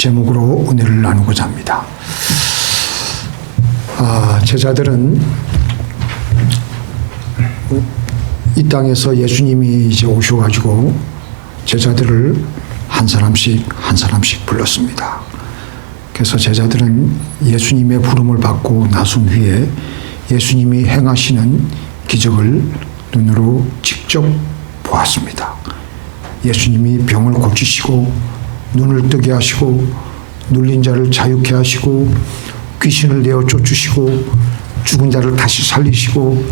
제목으로 은혜를 나누고자 합니다. 제자들은 이 땅에서 예수님이 이제 오셔가지고 제자들을 한 사람씩 불렀습니다. 그래서 제자들은 예수님의 부름을 받고 나선 후에 예수님이 행하시는 기적을 눈으로 직접 보았습니다. 예수님이 병을 고치시고 눈을 뜨게 하시고 눌린 자를 자유케 하시고 귀신을 내어 쫓으시고 죽은 자를 다시 살리시고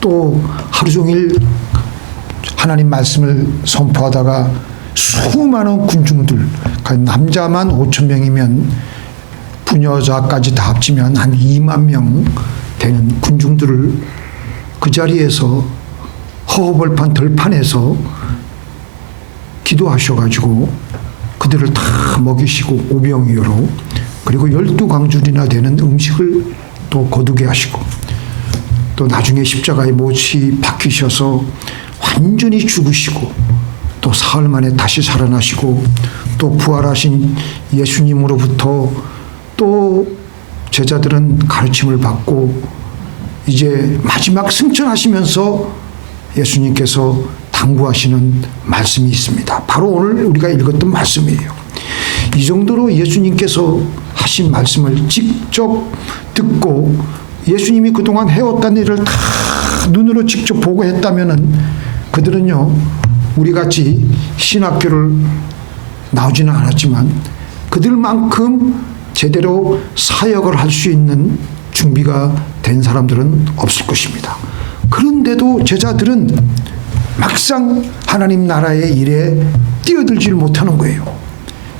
또 하루 종일 하나님 말씀을 선포하다가 수많은 군중들, 남자만 5천 명이면 부녀자까지 다 합치면 한 2만 명 되는 군중들을 그 자리에서 허허벌판 들판에서 기도하셔가지고 그들을 다 먹이시고 오병이어로 그리고 12광줄이나 되는 음식을 또 거두게 하시고 또 나중에 십자가에 못이 박히셔서 완전히 죽으시고 또 사흘 만에 다시 살아나시고 또 부활하신 예수님으로부터 또 제자들은 가르침을 받고 이제 마지막 승천하시면서 예수님께서 당부하시는 말씀이 있습니다. 바로 오늘 우리가 읽었던 말씀이에요. 이 정도로 예수님께서 하신 말씀을 직접 듣고 예수님이 그동안 해왔던 일을 다 눈으로 직접 보고 했다면은 그들은요, 우리같이 신학교를 나오지는 않았지만 그들만큼 제대로 사역을 할 수 있는 준비가 된 사람들은 없을 것입니다. 그런데도 제자들은 막상 하나님 나라의 일에 뛰어들지를 못하는 거예요.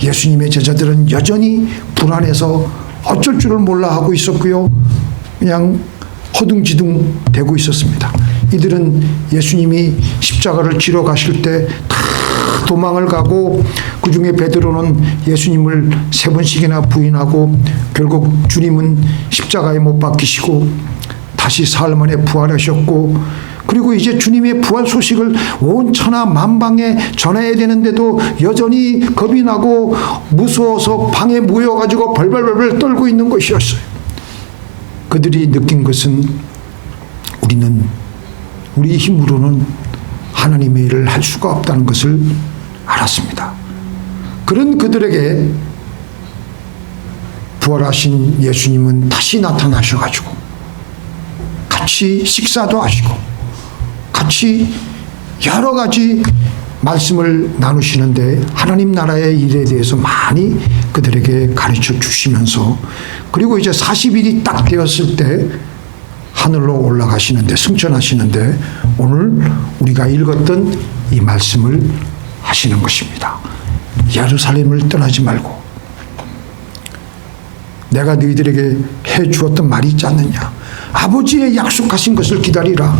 예수님의 제자들은 여전히 불안해서 어쩔 줄을 몰라 하고 있었고요. 그냥 허둥지둥 되고 있었습니다. 이들은 예수님이 십자가를 지러 가실 때 다 도망을 가고 그중에 베드로는 예수님을 3번씩이나 부인하고 결국 주님은 십자가에 못 박히시고 다시 사흘 만에 부활하셨고 그리고 이제 주님의 부활 소식을 온 천하 만방에 전해야 되는데도 여전히 겁이 나고 무서워서 방에 모여가지고 벌벌벌 떨고 있는 것이었어요. 그들이 느낀 것은 우리는 우리 힘으로는 하나님의 일을 할 수가 없다는 것을 알았습니다. 그런 그들에게 부활하신 예수님은 다시 나타나셔가지고 같이 식사도 하시고 같이 여러 가지 말씀을 나누시는데 하나님 나라의 일에 대해서 많이 그들에게 가르쳐 주시면서 그리고 이제 40일이 딱 되었을 때 하늘로 올라가시는데 승천하시는데 오늘 우리가 읽었던 이 말씀을 하시는 것입니다. 예루살렘을 떠나지 말고 내가 너희들에게 해 주었던 말이 있지 않느냐. 아버지의 약속하신 것을 기다리라.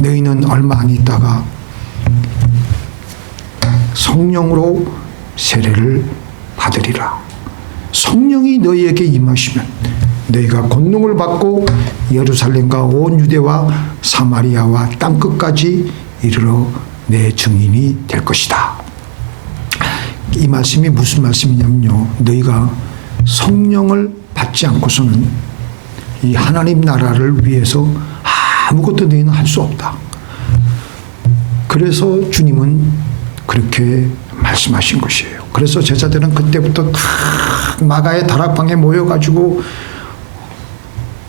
너희는 얼마 안 있다가 성령으로 세례를 받으리라. 성령이 너희에게 임하시면 너희가 권능을 받고 예루살렘과 온 유대와 사마리아와 땅끝까지 이르러 내 증인이 될 것이다. 이 말씀이 무슨 말씀이냐면요. 너희가 성령을 받지 않고서는 이 하나님 나라를 위해서 아무것도 너희는 할 수 없다. 그래서 주님은 그렇게 말씀하신 것이에요. 그래서 제자들은 그때부터 다 마가의 다락방에 모여가지고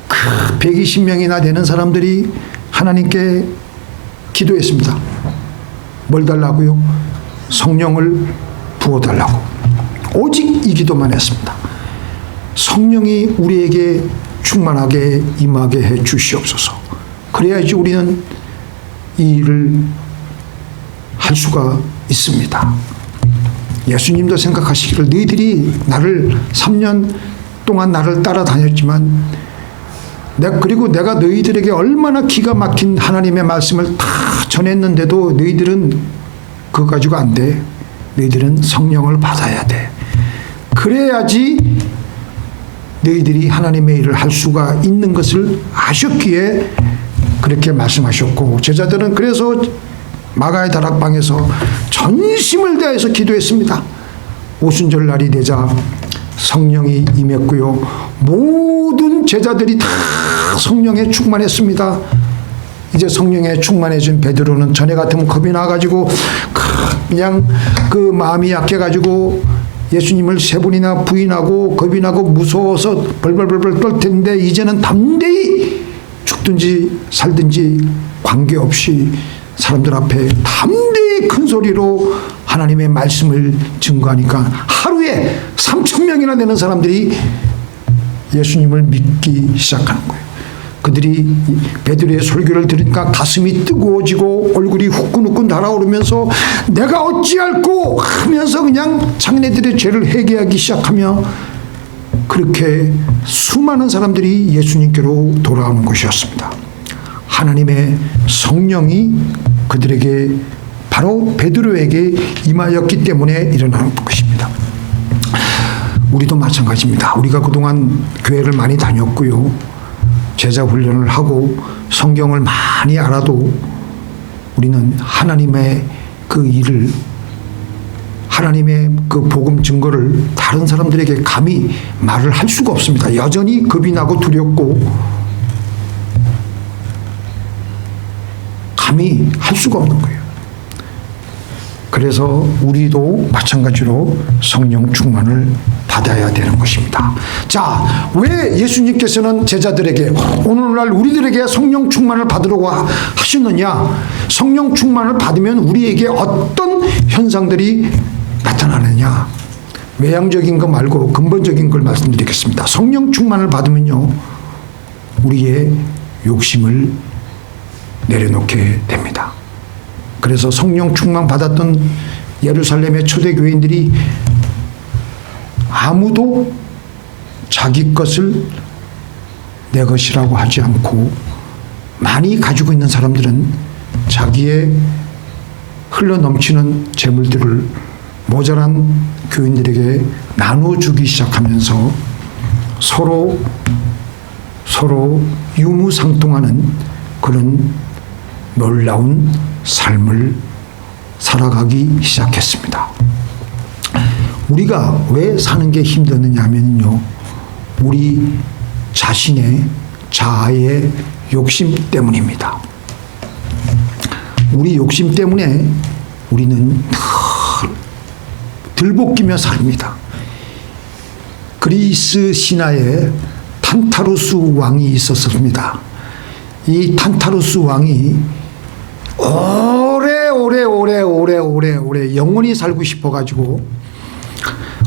그 120명이나 되는 사람들이 하나님께 기도했습니다. 뭘 달라고요? 성령을 부어달라고. 오직 이 기도만 했습니다. 성령이 우리에게 충만하게 임하게 해 주시옵소서. 그래야지 우리는 이 일을 할 수가 있습니다. 예수님도 생각하시기를 너희들이 나를 3년 동안 나를 따라다녔지만 그리고 내가 너희들에게 얼마나 기가 막힌 하나님의 말씀을 다 전했는데도 너희들은 그거 가지고 안 돼. 너희들은 성령을 받아야 돼. 그래야지 너희들이 하나님의 일을 할 수가 있는 것을 아셨기에 그렇게 말씀하셨고 제자들은 그래서 마가의 다락방에서 전심을 다해서 기도했습니다. 오순절 날이 되자 성령이 임했고요. 모든 제자들이 다 성령에 충만했습니다. 이제 성령에 충만해진 베드로는 전에 같으면 겁이 나가지고 그냥 그 마음이 약해가지고 예수님을 세 번이나 부인하고 겁이 나고 무서워서 벌벌벌벌 떨 텐데 이제는 담대히 죽든지 살든지 관계없이 사람들 앞에 담대히 큰 소리로 하나님의 말씀을 증거하니까 하루에 3,000명이나 되는 사람들이 예수님을 믿기 시작하는 거예요. 그들이 베드로의 설교를 들으니까 가슴이 뜨거워지고 얼굴이 후끈후끈 달아오르면서 내가 어찌할꼬 하면서 그냥 자기네들의 죄를 회개하기 시작하며 그렇게 수많은 사람들이 예수님께로 돌아오는 것이었습니다. 하나님의 성령이 그들에게 바로 베드로에게 임하였기 때문에 일어나는 것입니다. 우리도 마찬가지입니다. 우리가 그동안 교회를 많이 다녔고요. 제자 훈련을 하고 성경을 많이 알아도 우리는 하나님의 그 일을 하나님의 그 복음 증거를 다른 사람들에게 감히 말을 할 수가 없습니다. 여전히 겁이 나고 두렵고 감히 할 수가 없는 거예요. 그래서 우리도 마찬가지로 성령 충만을 받아야 되는 것입니다. 자, 왜 예수님께서는 제자들에게 오늘날 우리들에게 성령 충만을 받으라고 하시느냐? 성령 충만을 받으면 우리에게 어떤 현상들이 나타나느냐? 외향적인 거 말고 근본적인 걸 말씀드리겠습니다. 성령 충만을 받으면요, 우리의 욕심을 내려놓게 됩니다. 그래서 성령 충만 받았던 예루살렘의 초대교인들이 아무도 자기 것을 내 것이라고 하지 않고 많이 가지고 있는 사람들은 자기의 흘러넘치는 재물들을 모자란 교인들에게 나눠주기 시작하면서 서로 유무상통하는 그런 놀라운 삶을 살아가기 시작했습니다. 우리가 왜 사는 게 힘드느냐 하면요, 우리 자신의 자아의 욕심 때문입니다. 우리 욕심 때문에 우리는 들볶이며 삽니다. 그리스 신화에 탄타루스 왕이 있었습니다. 이 탄타루스 왕이 오래 영원히 살고 싶어가지고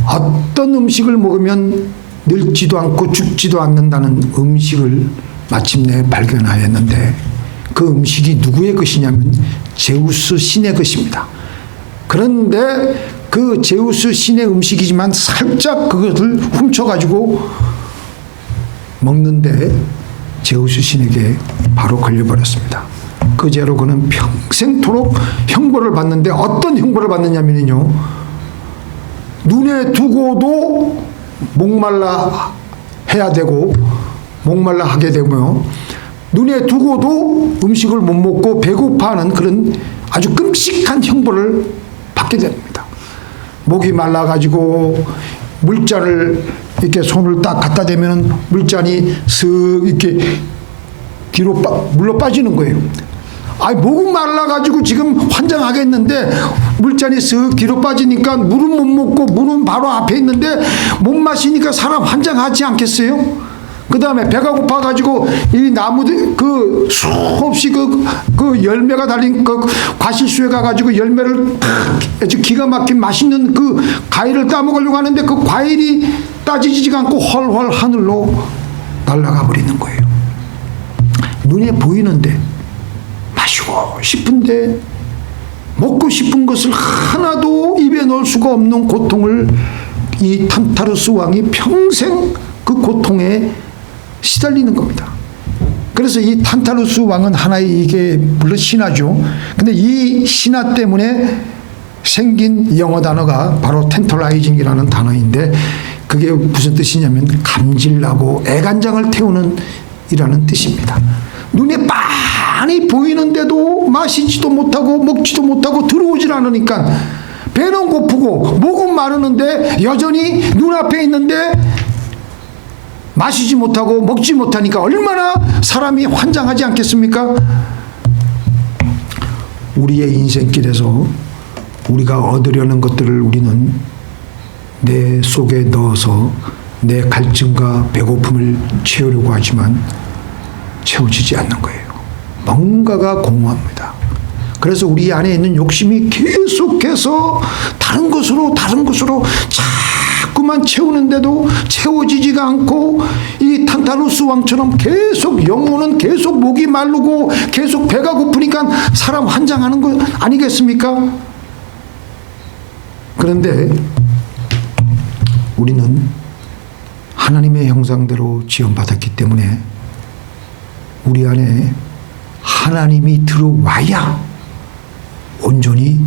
어떤 음식을 먹으면 늙지도 않고 죽지도 않는다는 음식을 마침내 발견하였는데 그 음식이 누구의 것이냐면 제우스 신의 것입니다. 그런데 그 제우스 신의 음식이지만 살짝 그것을 훔쳐가지고 먹는데 제우스 신에게 바로 걸려버렸습니다. 그 죄로 그는 평생토록 형벌을 받는데 어떤 형벌을 받느냐면요, 눈에 두고도 목말라 해야 되고 목말라 하게 되고요, 눈에 두고도 음식을 못 먹고 배고파하는 그런 아주 끔찍한 형벌을 받게 됩니다. 목이 말라가지고 물잔을 이렇게 손을 딱 갖다 대면 물잔이 슥 이렇게 뒤로 물러 빠지는 거예요. 목은 말라가지고 지금 환장하겠는데 물잔이 쓱 뒤로 빠지니까 물은 못 먹고 물은 바로 앞에 있는데 못 마시니까 사람 환장하지 않겠어요? 그 다음에 배가 고파가지고 이 나무들 그 수없이 그 열매가 달린 그 과실수에 가가지고 열매를 아주 기가 막힌 맛있는 그 과일을 따먹으려고 하는데 그 과일이 따지지가 않고 헐헐 하늘로 날아가 버리는 거예요. 눈에 보이는데 마시고 싶은데 먹고 싶은 것을 하나도 입에 넣을 수가 없는 고통을 이 탄타루스 왕이 평생 그 고통에 시달리는 겁니다. 그래서 이 탄타루스 왕은 하나의 이게 물론 신화죠. 근데 이 신화 때문에 생긴 영어 단어가 바로 텐터라이징이라는 단어인데 그게 무슨 뜻이냐면 감질나고 애간장을 태우는 이라는 뜻입니다. 눈에 빤히 보이는데도 마시지도 못하고 먹지도 못하고 들어오질 않으니까 배는 고프고 목은 마르는데 여전히 눈앞에 있는데 마시지 못하고 먹지 못하니까 얼마나 사람이 환장하지 않겠습니까? 우리의 인생길에서 우리가 얻으려는 것들을 우리는 내 속에 넣어서 내 갈증과 배고픔을 채우려고 하지만 채워지지 않는 거예요. 뭔가가 공허합니다. 그래서 우리 안에 있는 욕심이 계속해서 다른 것으로 자꾸만 채우는데도 채워지지가 않고 이 탄타루스 왕처럼 계속 영혼은 계속 목이 마르고 계속 배가 고프니까 사람 환장하는 거 아니겠습니까? 그런데 우리는 하나님의 형상대로 지음받았기 때문에 우리 안에 하나님이 들어와야 온전히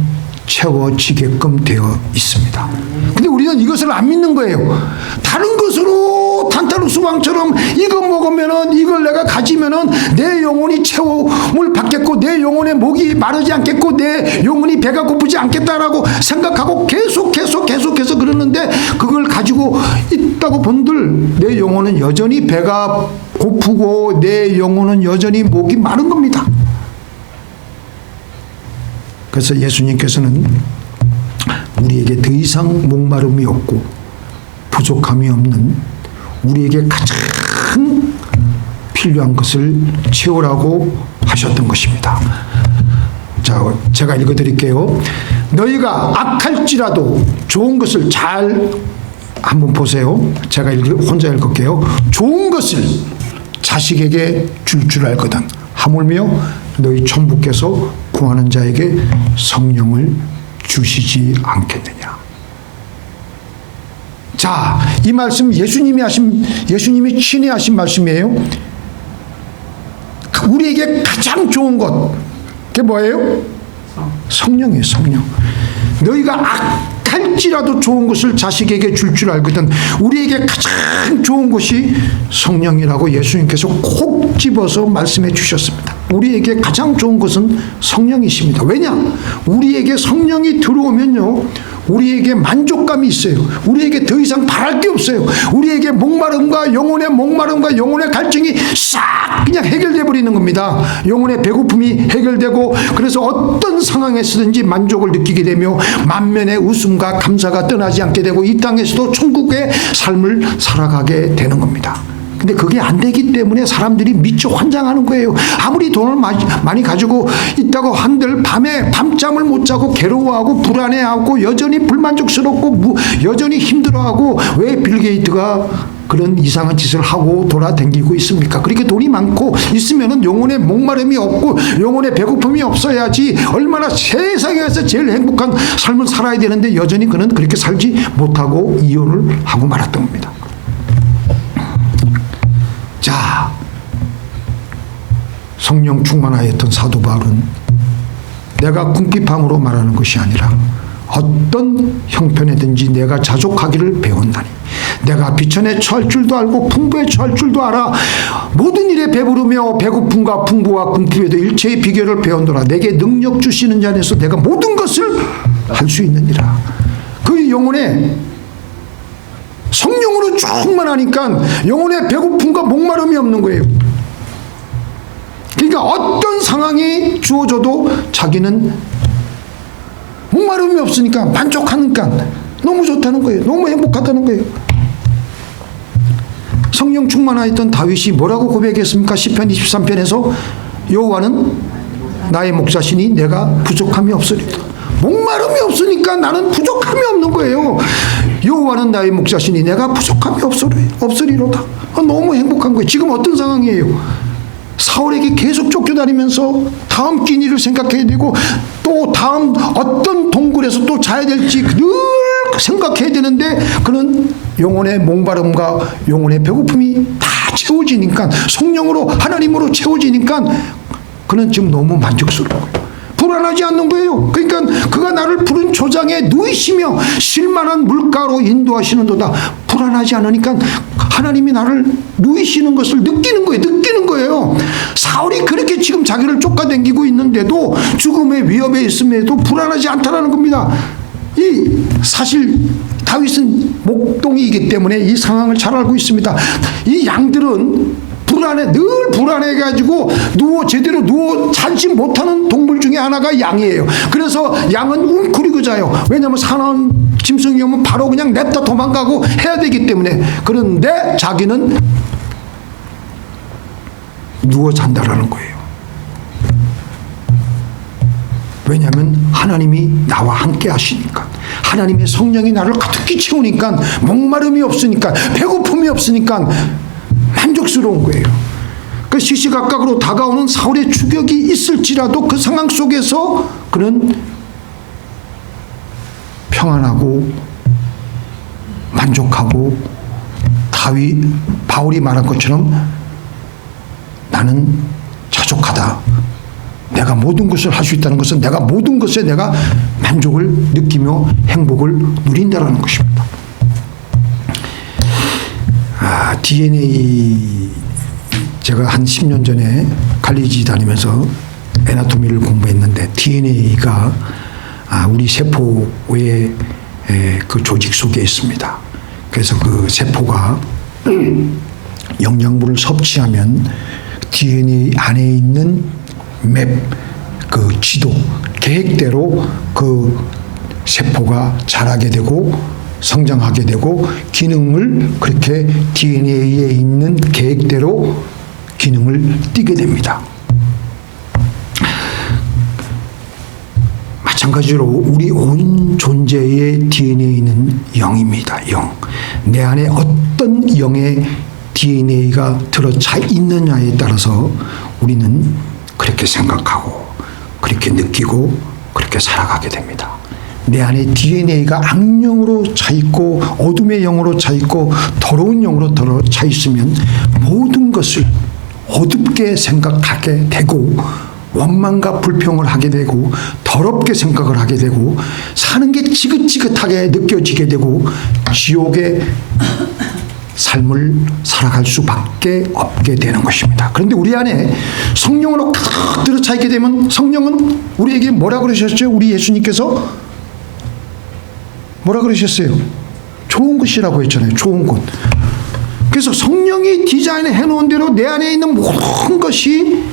채워지게끔 되어 있습니다. 근데 우리는 이것을 안 믿는 거예요. 다른 것으로 탄타루스 왕처럼 이거 먹으면은 이걸 내가 가지면은 내 영혼이 채움을 받겠고 내 영혼의 목이 마르지 않겠고 내 영혼이 배가 고프지 않겠다라고 생각하고 계속해서 그러는데 그걸 가지고 있다고 본들 내 영혼은 여전히 배가 고프고 내 영혼은 여전히 목이 마른 겁니다. 그래서 예수님께서는 우리에게 더 이상 목마름이 없고 부족함이 없는 우리에게 가장 필요한 것을 채우라고 하셨던 것입니다. 자, 제가 읽어드릴게요. 너희가 악할지라도 좋은 것을 잘 한번 보세요. 제가 혼자 읽을게요. 좋은 것을 자식에게 줄 알거든. 하물며 너희 천부께서 구하는 자에게 성령을 주시지 않겠느냐. 자, 이 말씀 예수님이 친히 하신 말씀이에요. 우리에게 가장 좋은 것, 그게 뭐예요? 성령이에요, 성령. 너희가 악할지라도 좋은 것을 자식에게 줄 알거든. 우리에게 가장 좋은 것이 성령이라고 예수님께서 콕 집어서 말씀해 주셨습니다. 우리에게 가장 좋은 것은 성령이십니다. 왜냐? 우리에게 성령이 들어오면요, 우리에게 만족감이 있어요. 우리에게 더 이상 바랄 게 없어요. 우리에게 목마름과 영혼의 갈증이 싹 그냥 해결돼 버리는 겁니다. 영혼의 배고픔이 해결되고, 그래서 어떤 상황에서든지 만족을 느끼게 되며 만면의 웃음과 감사가 떠나지 않게 되고 이 땅에서도 천국의 삶을 살아가게 되는 겁니다. 근데 그게 안 되기 때문에 사람들이 미쳐 환장하는 거예요. 아무리 돈을 많이 가지고 있다고 한들 밤에 밤잠을 못 자고 괴로워하고 불안해하고 여전히 불만족스럽고 여전히 힘들어하고, 왜 빌 게이트가 그런 이상한 짓을 하고 돌아다니고 있습니까? 그렇게 돈이 많고 있으면은 영혼의 목마름이 없고 영혼의 배고픔이 없어야지 얼마나 세상에서 제일 행복한 삶을 살아야 되는데 여전히 그는 그렇게 살지 못하고 이혼을 하고 말았던 겁니다. 자, 성령 충만하였던 사도 바울은 내가 궁핍함으로 말하는 것이 아니라 어떤 형편에든지 내가 자족하기를 배웠나니 내가 비천에 처할 줄도 알고 풍부에 처할 줄도 알아 모든 일에 배부르며 배고픔과 풍부와 궁핍에도 일체의 비결을 배웠노라. 내게 능력 주시는 자 안에서 내가 모든 것을 할 수 있느니라. 그 영혼에 성령으로 충만하니까 영혼의 배고픔과 목마름이 없는 거예요. 그러니까 어떤 상황이 주어져도 자기는 목마름이 없으니까 만족하니까 너무 좋다는 거예요. 너무 행복하다는 거예요. 성령 충만하였던 다윗이 뭐라고 고백했습니까? 시편 23편에서 여호와는 나의 목자시니 내가 부족함이 없으리다. 목마름이 없으니까 나는 부족함이 없는 거예요. 여호와는 나의 목자시니 내가 부족함이 없으리로다. 너무 행복한 거예요. 지금 어떤 상황이에요? 사울에게 계속 쫓겨다니면서 다음 끼니를 생각해야 되고 또 다음 어떤 동굴에서 또 자야 될지 늘 생각해야 되는데, 그는 영혼의 목마름과 영혼의 배고픔이 다 채워지니까, 성령으로 하나님으로 채워지니까 그는 지금 너무 만족스러워요. 불안하지 않는 거예요. 그러니까 그가 나를 푸른 초장에 누이시며 실만한 물가로 인도하시는도다. 불안하지 않으니까 하나님이 나를 누이시는 것을 느끼는 거예요. 사울이 그렇게 지금 자기를 쫓아다니고 있는데도 죽음의 위협에 있음에도 불안하지 않다라는 겁니다. 이 이 사실 다윗은 목동이기 때문에 이 상황을 잘 알고 있습니다. 이 양들은 늘 불안해가지고 제대로 누워 자지 못하는 동물 중에 하나가 양이에요. 그래서 양은 웅크리고 자요. 왜냐하면 사나운 짐승이 오면 바로 그냥 냅다 도망가고 해야 되기 때문에. 그런데 자기는 누워 잔다라는 거예요. 왜냐하면 하나님이 나와 함께 하시니까, 하나님의 성령이 나를 가득히 채우니까, 목마름이 없으니까, 배고픔이 없으니까 만족스러운 거예요. 그 시시각각으로 다가오는 사울의 추격이 있을지라도 그 상황 속에서 그는 평안하고 만족하고, 바울이 말한 것처럼 나는 자족하다. 내가 모든 것을 할 수 있다는 것은 내가 모든 것에 내가 만족을 느끼며 행복을 누린다라는 것입니다. DNA, 제가 한 10년 전에 칼리지 다니면서 애나토미를 공부했는데, DNA가 우리 세포의 그 조직 속에 있습니다. 그래서 그 세포가 영양분을 섭취하면 DNA 안에 있는 그 지도, 계획대로 그 세포가 자라게 되고 성장하게 되고, 기능을 그렇게 DNA에 있는 계획대로 기능을 띠게 됩니다. 마찬가지로 우리 온 존재의 DNA는 영입니다. 영. 내 안에 어떤 영의 DNA가 들어차 있느냐에 따라서 우리는 그렇게 생각하고 그렇게 느끼고 그렇게 살아가게 됩니다. 내 안에 DNA가 악령으로 차 있고 어둠의 영으로 차 있고 더러운 영으로 차 있으면 모든 것을 어둡게 생각하게 되고, 원망과 불평을 하게 되고, 더럽게 생각을 하게 되고, 사는 게 지긋지긋하게 느껴지게 되고, 지옥의 삶을 살아갈 수밖에 없게 되는 것입니다. 그런데 우리 안에 성령으로 가득 들어차 있게 되면, 성령은 우리에게 뭐라 그러셨죠? 우리 예수님께서 뭐라 그러셨어요? 좋은 것이라고 했잖아요. 좋은 것. 그래서 성령이 디자인해 놓은 대로 내 안에 있는 모든 것이,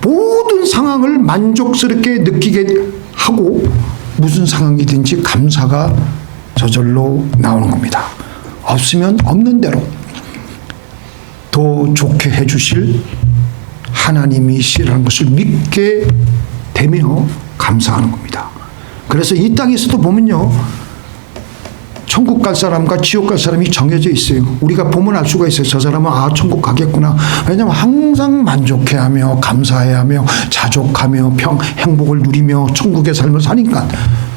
모든 상황을 만족스럽게 느끼게 하고, 무슨 상황이든지 감사가 저절로 나오는 겁니다. 없으면 없는 대로 더 좋게 해주실 하나님이시라는 것을 믿게 되며 감사하는 겁니다. 그래서 이 땅에서도 보면요, 천국 갈 사람과 지옥 갈 사람이 정해져 있어요. 우리가 보면 알 수가 있어요. 저 사람은 천국 가겠구나. 왜냐하면 항상 만족해하며 감사해하며 자족하며 행복을 누리며 천국의 삶을 사니까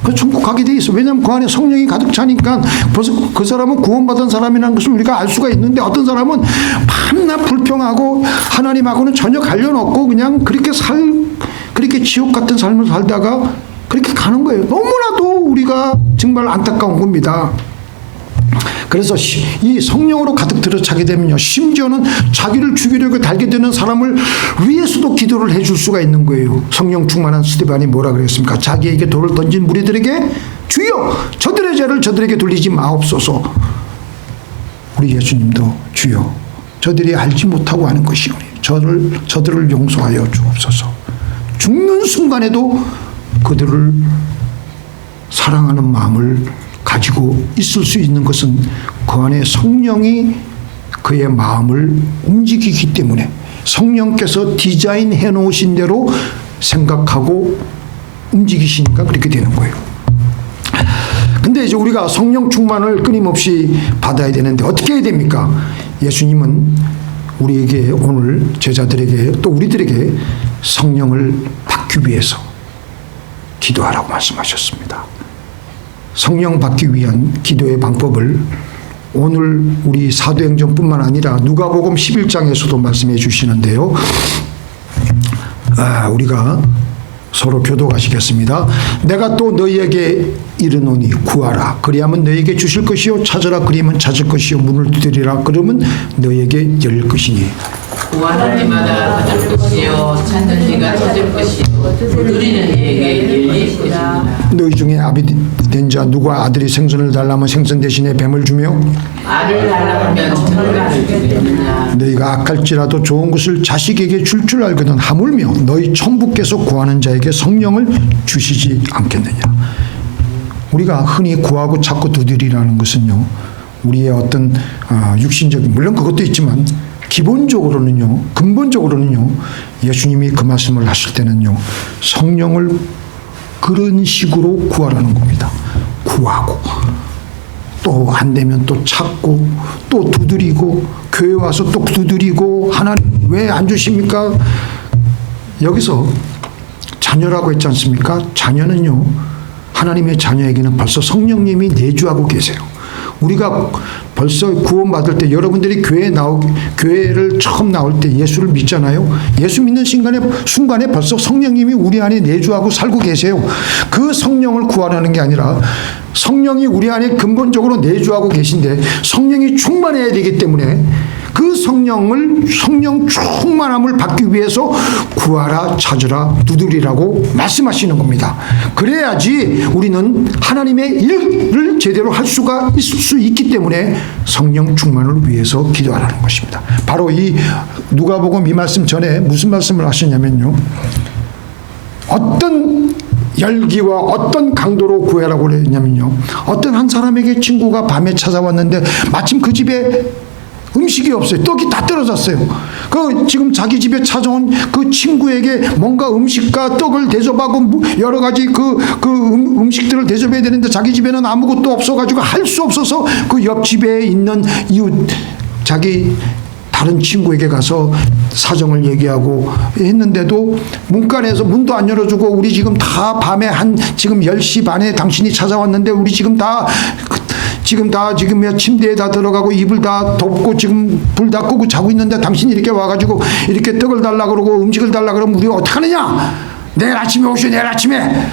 그 천국 가게 돼 있어. 왜냐하면 그 안에 성령이 가득 차니까. 벌써 그 사람은 구원받은 사람이라는 것을 우리가 알 수가 있는데, 어떤 사람은 밤낮 불평하고 하나님하고는 전혀 관련 없고 그냥 그렇게 지옥 같은 삶을 살다가 그렇게 가는 거예요. 너무나도 우리가 정말 안타까운 겁니다. 그래서 이 성령으로 가득 들어차게 되면요, 심지어는 자기를 죽이려고 달게 되는 사람을 위해서도 기도를 해줄 수가 있는 거예요. 성령 충만한 스데반이 뭐라 그랬습니까? 자기에게 돌을 던진 무리들에게, 주여 저들의 죄를 저들에게 돌리지 마옵소서. 우리 예수님도 주여 저들이 알지 못하고 하는 것이오니 저들을 용서하여 주옵소서. 죽는 순간에도 그들을 사랑하는 마음을 가지고 있을 수 있는 것은 그 안에 성령이 그의 마음을 움직이기 때문에, 성령께서 디자인해 놓으신 대로 생각하고 움직이시니까 그렇게 되는 거예요. 근데 이제 우리가 성령 충만을 끊임없이 받아야 되는데 어떻게 해야 됩니까? 예수님은 우리에게, 오늘 제자들에게 또 우리들에게 성령을 받기 위해서 기도하라고 말씀하셨습니다. 성령 받기 위한 기도의 방법을 오늘 우리 사도행전뿐만 아니라 누가복음 11장에서도 말씀해 주시는데요. 우리가 서로 교독하시겠습니다. 내가 또 너희에게 이르노니 구하라 그리하면 너희에게 주실 것이요, 찾으라 그리하면 찾을 것이요, 문을 두드리라 그러면 너희에게 열릴 것이니. 구하는 이마다 찾을 것이요 찾는 이가 찾을 것이요 누리는 이에게 열릴 것이니라. 너희 중에 아비 된 자 누가 아들이 생선을 달라면 생선 대신에 뱀을 주며 알을 달라면 들어가를 주겠느냐. 너희가 악할지라도 좋은 것을 자식에게 줄 줄 알거든 하물며 너희 천부께서 구하는 자에게 성령을 주시지 않겠느냐. 우리가 흔히 구하고 찾고 두드리라는 것은요, 우리의 어떤 육신적인, 물론 그것도 있지만 기본적으로는요, 근본적으로는요, 예수님이 그 말씀을 하실 때는요, 성령을 그런 식으로 구하라는 겁니다. 구하고 또 안 되면 또 찾고 또 두드리고 교회 와서 또 두드리고 하나님 왜 안 주십니까? 여기서 자녀라고 했지 않습니까? 자녀는요, 하나님의 자녀에게는 벌써 성령님이 내주하고 계세요. 우리가 벌써 구원받을 때 여러분들이 교회를 처음 나올 때 예수를 믿잖아요. 예수 믿는 순간에 벌써 성령님이 우리 안에 내주하고 살고 계세요. 그 성령을 구하라는 게 아니라 성령이 우리 안에 근본적으로 내주하고 계신데 성령이 충만해야 되기 때문에 그 성령 충만함을 받기 위해서 구하라, 찾으라, 두드리라고 말씀하시는 겁니다. 그래야지 우리는 하나님의 일을 제대로 할 수가 있을 수 있기 때문에 성령 충만을 위해서 기도하라는 것입니다. 바로 이 누가복음 이 말씀 전에 무슨 말씀을 하시냐면요, 어떤 열기와 어떤 강도로 구하라고 그랬냐면요, 어떤 한 사람에게 친구가 밤에 찾아왔는데 마침 그 집에 음식이 없어요. 떡이 다 떨어졌어요. 지금 자기 집에 찾아온 그 친구에게 뭔가 음식과 떡을 대접하고 여러 가지 음식들을 대접해야 되는데 자기 집에는 아무것도 없어가지고 할 수 없어서 그 옆집에 있는 이웃 자기 다른 친구에게 가서 사정을 얘기하고 했는데도 문간에서 문도 안 열어주고 우리 지금 다 밤에 지금 10시 반에 당신이 찾아왔는데 우리 지금 침대에 다 들어가고 이불 다 덮고 지금 불 다 끄고 자고 있는데 당신이 이렇게 와가지고 이렇게 떡을 달라 그러고 음식을 달라 그러면 우리가 어떡하느냐. 내일 아침에 오시오. 내일 아침에.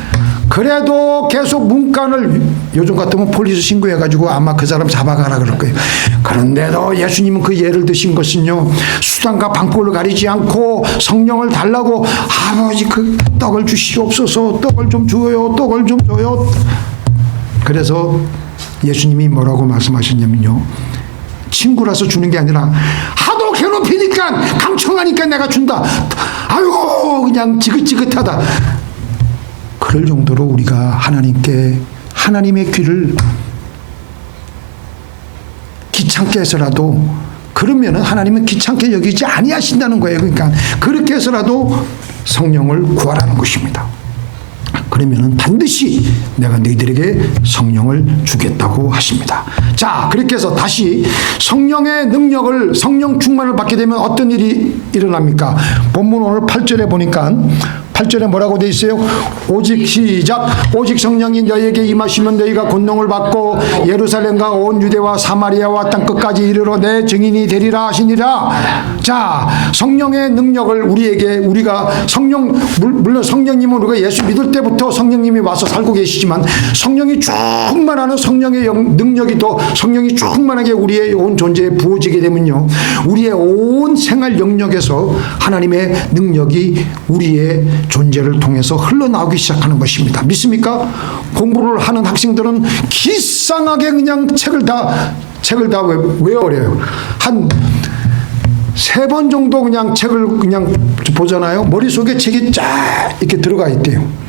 그래도 계속 문간을 요즘 같으면 폴리스 신고해가지고 아마 그 사람 잡아가라 그럴 거예요. 그런데도 예수님은 그 예를 드신 것은요, 수단과 방법을 가리지 않고 성령을 달라고 아버지 그 떡을 주시옵소서, 떡을 좀 줘요, 떡을 좀 줘요. 그래서 예수님이 뭐라고 말씀하셨냐면요, 친구라서 주는 게 아니라 하도 괴롭히니까 강청하니까 내가 준다. 아이고 그냥 지긋지긋하다. 그럴 정도로 우리가 하나님의 귀를 귀찮게 해서라도, 그러면은 하나님은 귀찮게 여기지 아니하신다는 거예요. 그러니까 그렇게 해서라도 성령을 구하라는 것입니다. 그러면은 반드시 내가 너희들에게 성령을 주겠다고 하십니다. 자, 그렇게 해서 다시 성령의 능력을, 성령 충만을 받게 되면 어떤 일이 일어납니까? 본문 오늘 8절에 보니까 8절에 뭐라고 돼 있어요? 오직 시작. 오직 성령이 너희에게 임하시면 너희가 권능을 받고 예루살렘과 온 유대와 사마리아와 땅끝까지 이르러 내 증인이 되리라 하시니라. 자, 성령의 능력을 우리가 물론 성령님은 우리가 예수 믿을 때부터 성령님이 와서 살고 계시지만 성령이 충만하는 성령의 능력이 더 성령이 충만하게 우리의 온 존재에 부어지게 되면요, 우리의 온 생활 영역에서 하나님의 능력이 우리의 존재를 통해서 흘러나오기 시작하는 것입니다. 믿습니까? 공부를 하는 학생들은 기쌍하게 그냥 책을 다 외워버려요. 한 3번 정도 그냥 책을 그냥 보잖아요. 머릿속에 책이 쫙 이렇게 들어가 있대요.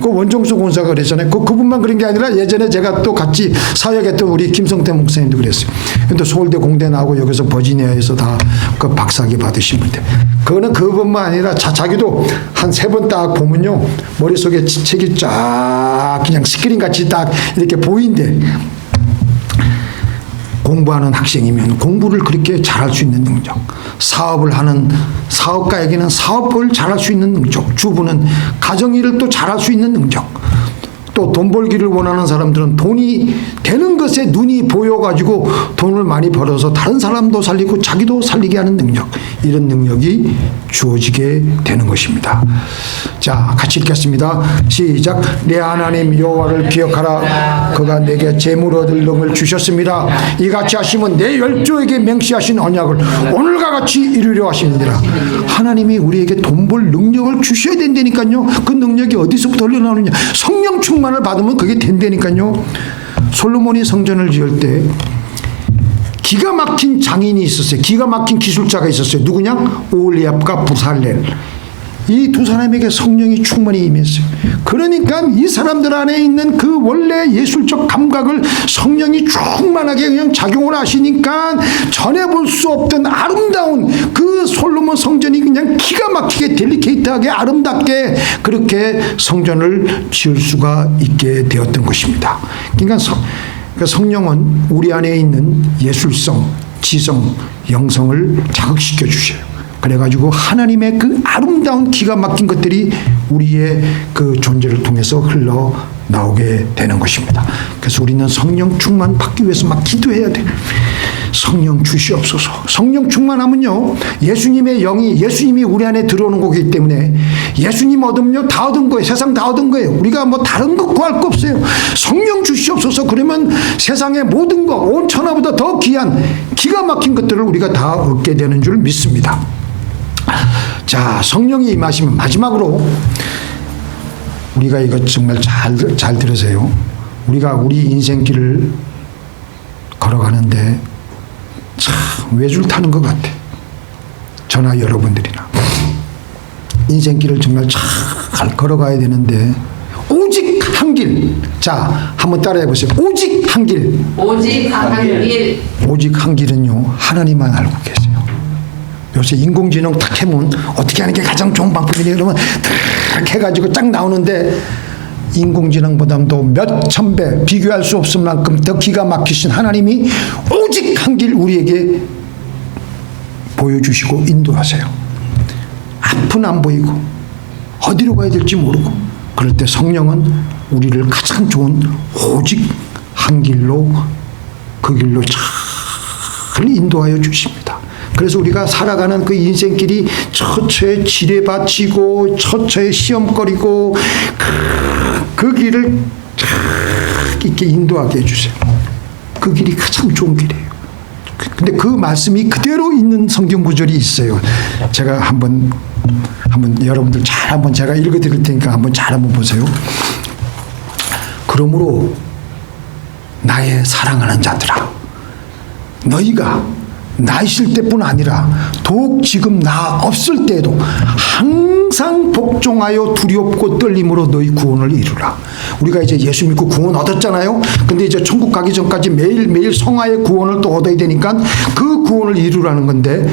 그 원종수 권사가 그랬잖아요. 그분만 그런 게 아니라 예전에 제가 또 같이 사역했던 우리 김성태 목사님도 그랬어요. 근데 서울대 공대 나오고 여기서 버지니아에서 다 그 박사학위 받으신 분인데, 그거는 그것만 아니라 자기도 한 3번 딱 보면요, 머릿속에 책이 쫙 그냥 스크린 같이 딱 이렇게 보인대. 공부하는 학생이면 공부를 그렇게 잘할 수 있는 능력, 사업을 하는 사업가에게는 사업을 잘할 수 있는 능력, 주부는 가정일을 또 잘할 수 있는 능력, 또 돈 벌기를 원하는 사람들은 돈이 되는 것에 눈이 보여가지고 돈을 많이 벌어서 다른 사람도 살리고 자기도 살리게 하는 능력, 이런 능력이 주어지게 되는 것입니다. 자, 같이 읽겠습니다. 시작. 내 하나님 여호와를 기억하라. 그가 내게 재물 얻을 능을 주셨습니다. 이같이 하시면 내 열조에게 맹세하신 언약을 오늘과 같이 이루려 하십니다. 하나님이 우리에게 돈 벌 능력을 주셔야 된다니까요. 그 능력이 어디서부터 흘러나오느냐? 성령 충만을 받으면 그게 된다니까요. 솔로몬이 성전을 지을 때 기가 막힌 장인이 있었어요. 기가 막힌 기술자가 있었어요. 누구냐? 오홀리압과 부살렐. 이 두 사람에게 성령이 충만히 임했어요. 그러니까 이 사람들 안에 있는 그 원래 예술적 감각을 성령이 충만하게 그냥 작용을 하시니까 전해볼 수 없던 아름다운 그 솔로몬 성전이 그냥 기가 막히게 델리케이트하게 아름답게 그렇게 성전을 지을 수가 있게 되었던 것입니다. 그러니까 성령은 우리 안에 있는 예술성, 지성, 영성을 자극시켜 주셔요. 그래가지고 하나님의 그 아름다운 기가 막힌 것들이 우리의 그 존재를 통해서 흘러 나오게 되는 것입니다. 그래서 우리는 성령 충만 받기 위해서 막 기도해야 돼. 성령 주시옵소서. 성령 충만하면요, 예수님의 영이, 예수님이 우리 안에 들어오는 거기 때문에 예수님 얻으면요 다 얻은 거예요. 세상 다 얻은 거예요. 우리가 뭐 다른 거 구할 거 없어요. 성령 주시옵소서. 그러면 세상의 모든 거, 온 천하보다 더 귀한 기가 막힌 것들을 우리가 다 얻게 되는 줄 믿습니다. 자, 성령이 임하시면 마지막으로 우리가 이거 정말 잘 들으세요. 우리가 우리 인생길을 걸어가는데 참 외줄 타는 것 같아. 저나 여러분들이나 인생길을 정말 잘 걸어가야 되는데 오직 한 길. 자, 한번 따라해 보세요. 오직 한 길. 오직 한 길. 오직 한 길은요 하나님만 알고 계세요. 요새 인공지능 탁 해면 어떻게 하는 게 가장 좋은 방법이냐 그러면 탁 해가지고 쫙 나오는데 인공지능보다도 몇 천 배 비교할 수 없을 만큼 더 기가 막히신 하나님이 오직 한 길 우리에게 보여주시고 인도하세요. 앞은 안 보이고 어디로 가야 될지 모르고 그럴 때 성령은 우리를 가장 좋은 오직 한 길로 그 길로 잘 인도하여 주십니다. 그래서 우리가 살아가는 그 인생길이 처처에 지뢰받치고 처처에 시험거리고 그 길을 쫙 이렇게 인도하게 해주세요. 그 길이 가장 좋은 길이에요. 근데 그 말씀이 그대로 있는 성경 구절이 있어요. 제가 한번 여러분들 잘 한번 제가 읽어드릴 테니까 한번 잘 한번 보세요. 그러므로 나의 사랑하는 자들아, 너희가 나 있을 때뿐 아니라 더욱 지금 나 없을 때에도 항상 복종하여 두렵고 떨림으로 너희 구원을 이루라. 우리가 이제 예수 믿고 구원 얻었잖아요. 근데 이제 천국 가기 전까지 매일매일 성화의 구원을 또 얻어야 되니까 그 구원을 이루라는 건데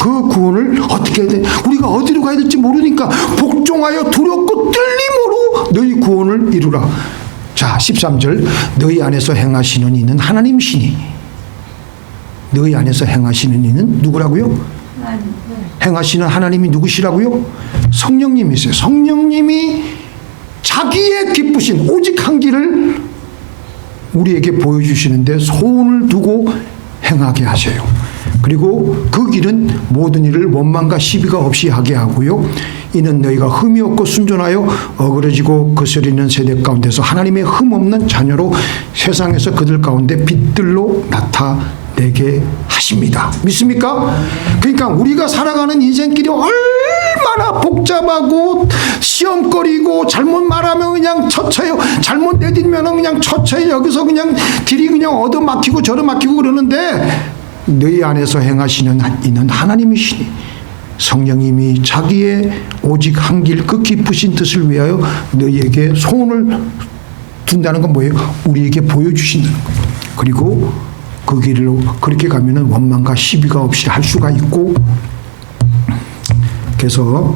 그 구원을 어떻게 해야 돼? 우리가 어디로 가야 될지 모르니까 복종하여 두렵고 떨림으로 너희 구원을 이루라. 자, 13절. 너희 안에서 행하시는 이는 하나님이시니. 너희 안에서 행하시는 이는 누구라고요? 행하시는 하나님이 누구시라고요? 성령님이세요. 성령님이 자기의 기쁘신 오직 한 길을 우리에게 보여주시는데 소원을 두고 행하게 하세요. 그리고 그 길은 모든 일을 원망과 시비가 없이 하게 하고요. 이는 너희가 흠이 없고 순전하여 어그러지고 거스리는 세대 가운데서 하나님의 흠 없는 자녀로 세상에서 그들 가운데 빛들로 나타내게 하십니다. 믿습니까? 그러니까 우리가 살아가는 인생길이 얼마나 복잡하고 시험거리고 잘못 말하면 그냥 처쳐요. 잘못 내딛으면 그냥 처쳐요. 여기서 그냥 길이 그냥 얻어막히고 저러막히고 그러는데 너희 안에서 행하시는 이는 하나님이시니 성령님이 자기의 오직 한 길 그 기쁘신 뜻을 위하여 너희에게 소원을 둔다는 건 뭐예요? 우리에게 보여주신다는 거예요. 그리고 그 길로 그렇게 가면은 원망과 시비가 없이 할 수가 있고, 그래서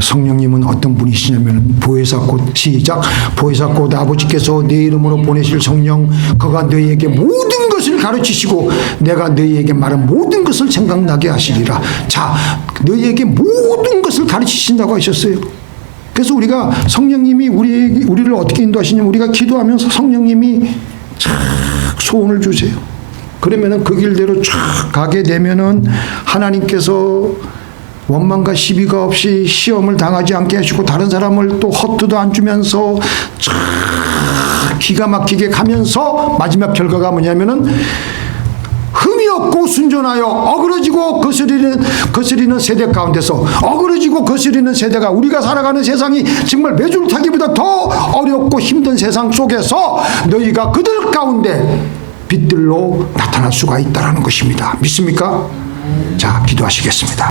성령님은 어떤 분이시냐면 보혜사꽃, 시작. 보혜사꽃 아버지께서 내 이름으로 보내실 성령 그가 너희에게 모든 것을 가르치시고 내가 너희에게 말한 모든 것을 생각나게 하시리라. 자, 너희에게 모든 것을 가르치신다고 하셨어요. 그래서 우리가 성령님이 우리를 어떻게 인도하시냐면 우리가 기도하면서 성령님이 쫙 소원을 주세요. 그러면은 그 길대로 쫙 가게 되면은 하나님께서 원망과 시비가 없이 시험을 당하지 않게 하시고 다른 사람을 또 허투도 안 주면서 쫙 기가 막히게 가면서 마지막 결과가 뭐냐면은 흠이 없고 순전하여 어그러지고 거스리는 세대 가운데서 어그러지고 거스리는 세대가 우리가 살아가는 세상이 정말 매줄 타기보다 더 어렵고 힘든 세상 속에서 너희가 그들 가운데 빛들로 나타날 수가 있다는 것입니다. 믿습니까? 자, 기도하시겠습니다.